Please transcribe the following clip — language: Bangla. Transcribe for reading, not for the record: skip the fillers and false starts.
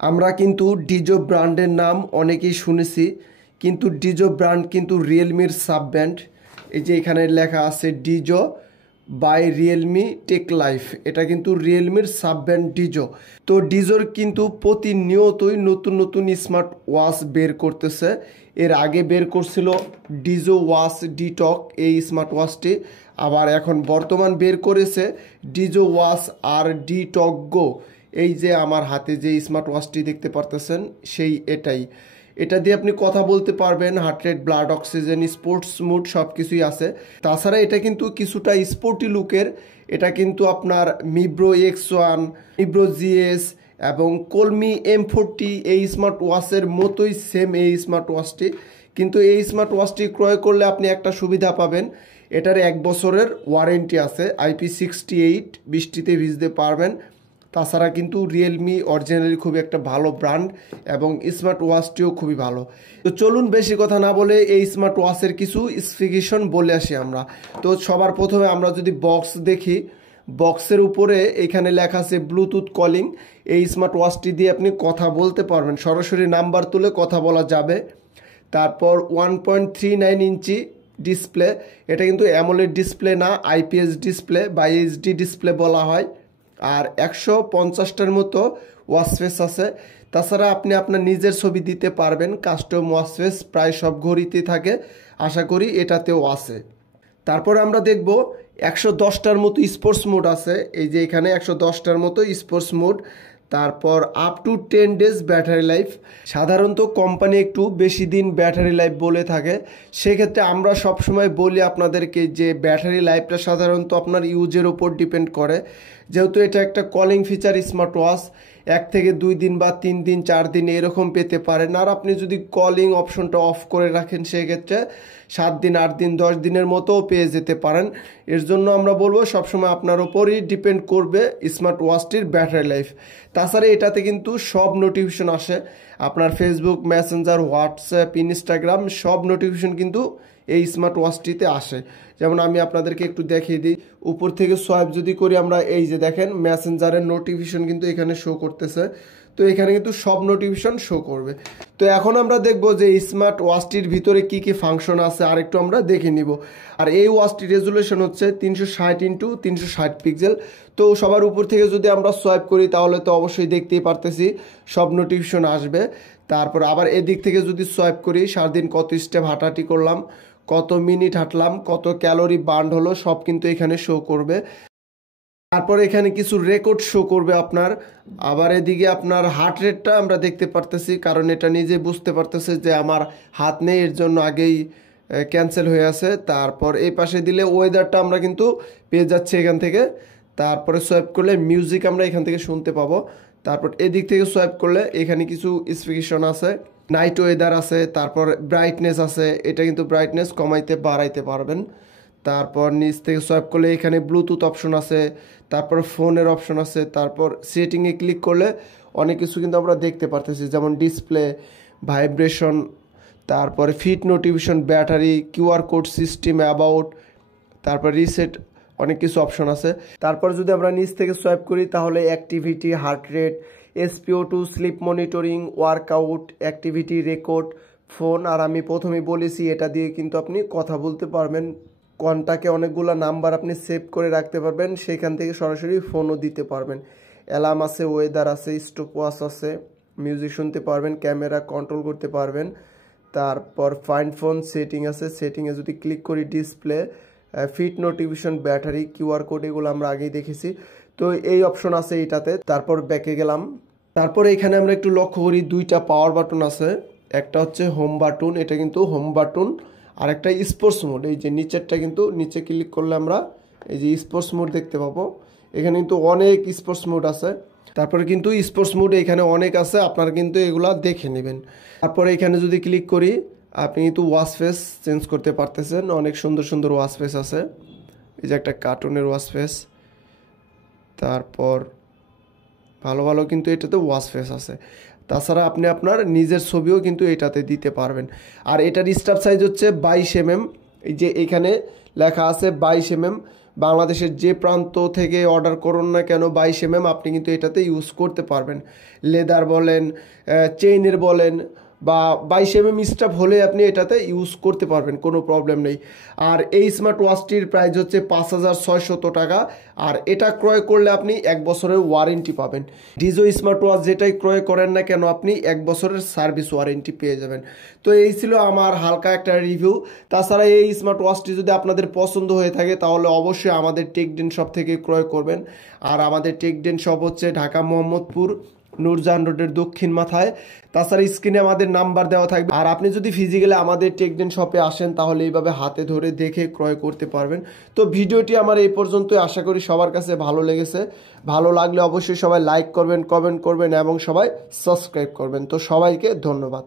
আমরা কিন্তু ডিজো ব্র্যান্ডের নাম অনেকেই শুনেছি, কিন্তু ডিজো ব্র্যান্ড কিন্তু রিয়েলমির সাব ব্র্যান্ড। এই যে এখানে লেখা আছে Dizo by Realme tech life, এটা কিন্তু রিয়েলমির সাব ব্র্যান্ড ডিজো। তো ডিজোর কিন্তু প্রতিনিয়তই নতুন নতুন স্মার্ট ওয়াচ বের করতেছে। এর আগে বের করছিল ডিজো ওয়াচ ডিটক এই স্মার্ট ওয়াচটি, আবার এখন বর্তমান বের করেছে ডিজো ওয়াচ আর ডিটক গো। এই যে আমার হাতে যে স্মার্ট ওয়াচটি দেখতে পারতেছেন সেই এটাই, এটা দিয়ে আপনি কথা বলতে পারবেন, heart rate, blood oxygen, sports mood সব কিছুই আছে। তাছাড়া এটা কিন্তু কিছুটা স্পোর্টি লুকের। এটা কিন্তু আপনার মিব্রো X1, মিব্রো GS এবং কলমি M40 এই স্মার্ট ওয়াচের মতোই সেম এই স্মার্ট ওয়াচটি। কিন্তু এই স্মার্ট ওয়াচটি ক্রয় করলে আপনি একটা সুবিধা পাবেন, এটার 1 বছরের ওয়ারেন্টি আছে, IP68, বৃষ্টিতে ভিজতে পারবেন। তাছাড়া কিন্তু রিয়েলমি অরিজিনালি খুবই একটা ভালো ব্র্যান্ড এবং স্মার্ট ওয়াচটিও খুবই ভালো। তো চলুন বেশি কথা না বলে এই স্মার্ট ওয়াচের কিছু স্পেসিফিকেশন বলে আসি আমরা। তো সবার প্রথমে আমরা যদি বক্স দেখি, বক্সের উপরে এখানে লেখা আছে ব্লুটুথ কলিং। এই স্মার্ট ওয়াচটি দিয়ে আপনি কথা বলতে পারবেন, সরাসরি নাম্বার তুলে কথা বলা যাবে। তারপর 1.39 ইঞ্চি ডিসপ্লে, এটা কিন্তু অ্যামোলেড ডিসপ্লে না, IPS ডিসপ্লে বা HD ডিসপ্লে বলা হয়। আর 150টার মতো ওয়াচ ফেস আছে। তাছাড়া আপনি আপনার নিজের ছবি দিতে পারবেন, কাস্টম ওয়াচ ফেস প্রায় সব ঘড়িতেই থাকে, আশা করি এটাতেও আছে। তারপর আমরা দেখব 110টার মতো স্পোর্টস মোড আছে, এই যে এখানে 110টার মতো স্পোর্টস মোড। তারপর up to 10 days battery life. সাধারণত কোম্পানি একটু বেশি দিন ব্যাটারি লাইফ বলে থাকে, সেক্ষেত্রে আমরা সবসময় বলি আপনাদেরকে যে ব্যাটারি লাইফটা সাধারণত আপনার ইউজের ওপর ডিপেন্ড করে। যেহেতু এটা একটা কলিং ফিচার স্মার্ট ওয়াচ, 1 থেকে 2 দিন বা 3 দিন 4 দিন এরকম পেতে পারেন। আর আপনি যদি কলিং অপশনটা অফ করে রাখেন সেক্ষেত্রে 7 দিন, 8 দিন, 10 দিনের মতোও পেয়ে যেতে পারেন। এর জন্য আমরা বলবো সবসময় আপনার ওপরই ডিপেন্ড করবে স্মার্ট ওয়াচটির ব্যাটারি লাইফ। তাছাড়া এটাতে কিন্তু সব নোটিফিকেশন আসে, আপনার ফেসবুক, মেসেঞ্জার, হোয়াটসঅ্যাপ, ইনস্টাগ্রাম সব নোটিফিকেশন কিন্তু এই স্মার্ট ওয়াচটিতে আসে। যেমন আমি আপনাদেরকে একটু দেখিয়ে দিই, উপর থেকে সোয়াইপ যদি করি আমরা, এই যে দেখেন মেসেঞ্জারের নোটিফিকেশন কিন্তু এখানে শো করতেছে। তো এখানে কিন্তু সব নোটিফিকেশন শো করবে। তো এখন আমরা দেখব যে স্মার্ট ওয়াচটির ভিতরে কি কি ফাংশন আছে আর একটু আমরা দেখে নিব। আর এই ওয়াচটির রেজুলেশন হচ্ছে 360x360 পিক্সেল। তো সবার উপর থেকে যদি আমরা সোয়াইপ করি তাহলে তো অবশ্যই দেখতেই পারতেছি সব নোটিফিকেশন আসবে। তারপর আবার এদিক থেকে যদি সোয়াইপ করি, সারাদিন কত স্টেপ হাঁটাহাঁটি করলাম, কত মিনিট হাঁটলাম, কত ক্যালোরি বার্ন হলো, সব কিন্তু এখানে শো করবে। তারপর এখানে কিছু রেকর্ড শো করবে আপনার। আবার এদিকে আপনার হার্ট রেটটা আমরা দেখতে পারতেছি, কারণ এটা নিজে বুঝতে পারতেছে যে আমার হাত নেই, এর জন্য আগেই ক্যান্সেল হয়ে আছে। তারপর এই পাশে দিলে ওয়েদারটা আমরা কিন্তু পেয়ে যাচ্ছি এখান থেকে। তারপরে সোয়াইপ করলে মিউজিক আমরা এখান থেকে শুনতে পাবো। তারপর এদিক থেকে সোয়াইপ করলে এখানে কিছু স্পেসিফিকেশন আছে, নাইট ওয়েদার আছে, তারপর ব্রাইটনেস আছে, এটা কিন্তু ব্রাইটনেস কমাইতে বাড়াইতে পারবেন। তারপর নিচ থেকে সোয়াইপ করলে এখানে ব্লুটুথ অপশন আছে, তারপর ফোনের অপশন আছে। তারপর সেটিংয়ে ক্লিক করলে অনেক কিছু কিন্তু আমরা দেখতে পারতেছি, যেমন ডিসপ্লে, ভাইব্রেশন, তারপরে fit notification, battery, QR code system, about, তারপর রিসেট, অনেক কিছু অপশন আছে। তারপর যদি আমরা নিচ থেকে সোয়াইপ করি তাহলে activity, heart rate, SpO2, sleep monitoring, workout, activity record, phone. আর আমি প্রথমেই বলেছি এটা দিয়ে কিন্তু আপনি কথা বলতে পারবেন, কন্টাক্টে অনেকগুলো নাম্বার আপনি সেভ করে রাখতে পারবেন, সেখান থেকে সরাসরি ফোনও দিতে পারবেন। অ্যালার্ম আছে, ওয়েদার আছে, স্টপ ওয়াচ আছে, মিউজিক শুনতে পারবেন, ক্যামেরা কন্ট্রোল করতে পারবেন। তারপর ফাইন্ড ফোন সেটিং আছে, সেটিংয়ে যদি ক্লিক করি display, fit notification, battery, QR code, এগুলো আমরা আগেই দেখেছি। তো এই অপশন আছে এইটাতে। তারপর ব্যাকে গেলাম। তারপর এখানে আমরা একটু লক্ষ্য করি 2টা পাওয়ার বাটন আছে, একটা হচ্ছে হোম বাটন, এটা কিন্তু হোম বাটন, আর একটা স্পোর্টস মোড। এই যে নিচেরটা কিন্তু নিচে ক্লিক করলে আমরা এই যে স্পোর্টস মোড দেখতে পাবো। এখানে কিন্তু অনেক স্পোর্টস মোড আছে। তারপরে কিন্তু স্পোর্টস মোড এখানে অনেক আছে, আপনারা কিন্তু এগুলা দেখে নেবেন। তারপরে এখানে যদি ক্লিক করি আপনি কিন্তু ওয়াচ ফেস চেঞ্জ করতে পারতেছেন, অনেক সুন্দর সুন্দর ওয়াচ ফেস আছে। এই যে একটা কার্টুনের ওয়াচ ফেস, তারপর ভালো ভালো কিন্তু এটাতে ওয়াচ ফেস আছে। তাছাড়া আপনি আপনার নিজের ছবিও কিন্তু এটাতে দিতে পারবেন। আর এটার স্ট্রাপ সাইজ হচ্ছে 22 mm। এই যে এখানে লেখা আছে 22 mm, বাংলাদেশের যে প্রান্ত থেকে অর্ডার করুন না কেন 22 mm আপনি কিন্তু এটাতে ইউজ করতে পারবেন। লেদার বলেন, চেইনের বলেন বা 22 mm স্টাফ হলে আপনি এটাতে ইউজ করতে পারবেন, কোনো প্রবলেম নেই। আর এই স্মার্ট ওয়াচটির প্রাইস হচ্ছে 5600 টাকা। আর এটা ক্রয় করলে আপনি 1 বছরের ওয়ারেন্টি পাবেন। ডিজো স্মার্ট ওয়াচ যেটাই ক্রয় করেন না কেন আপনি 1 বছরের সার্ভিস ওয়ারেন্টি পেয়ে যাবেন। তো এই ছিল আমার হালকা একটা রিভিউ। তাছাড়া এই স্মার্ট ওয়াচটি যদি আপনাদের পছন্দ হয়ে থাকে তাহলে অবশ্যই আমাদের টেকডেন শপ থেকে ক্রয় করবেন। আর আমাদের টেকডেন শপ হচ্ছে ঢাকা মোহাম্মদপুর নূরজাহান রোডের দক্ষিণ মাথায়। তাছাড়া স্ক্রিনে আমাদের নাম্বার দেওয়া থাকবে। আর আপনি যদি ফিজিক্যালি আমাদের টেকডেন শপে আসেন তাহলে এইভাবে হাতে ধরে দেখে ক্রয় করতে পারবেন। তো ভিডিওটি আমার এই পর্যন্তই, আশা করি সবার কাছে ভালো লেগেছে। ভালো লাগলে অবশ্যই সবাই লাইক করবেন, কমেন্ট করবেন এবং সবাই সাবস্ক্রাইব করবেন। তো সবাইকে ধন্যবাদ।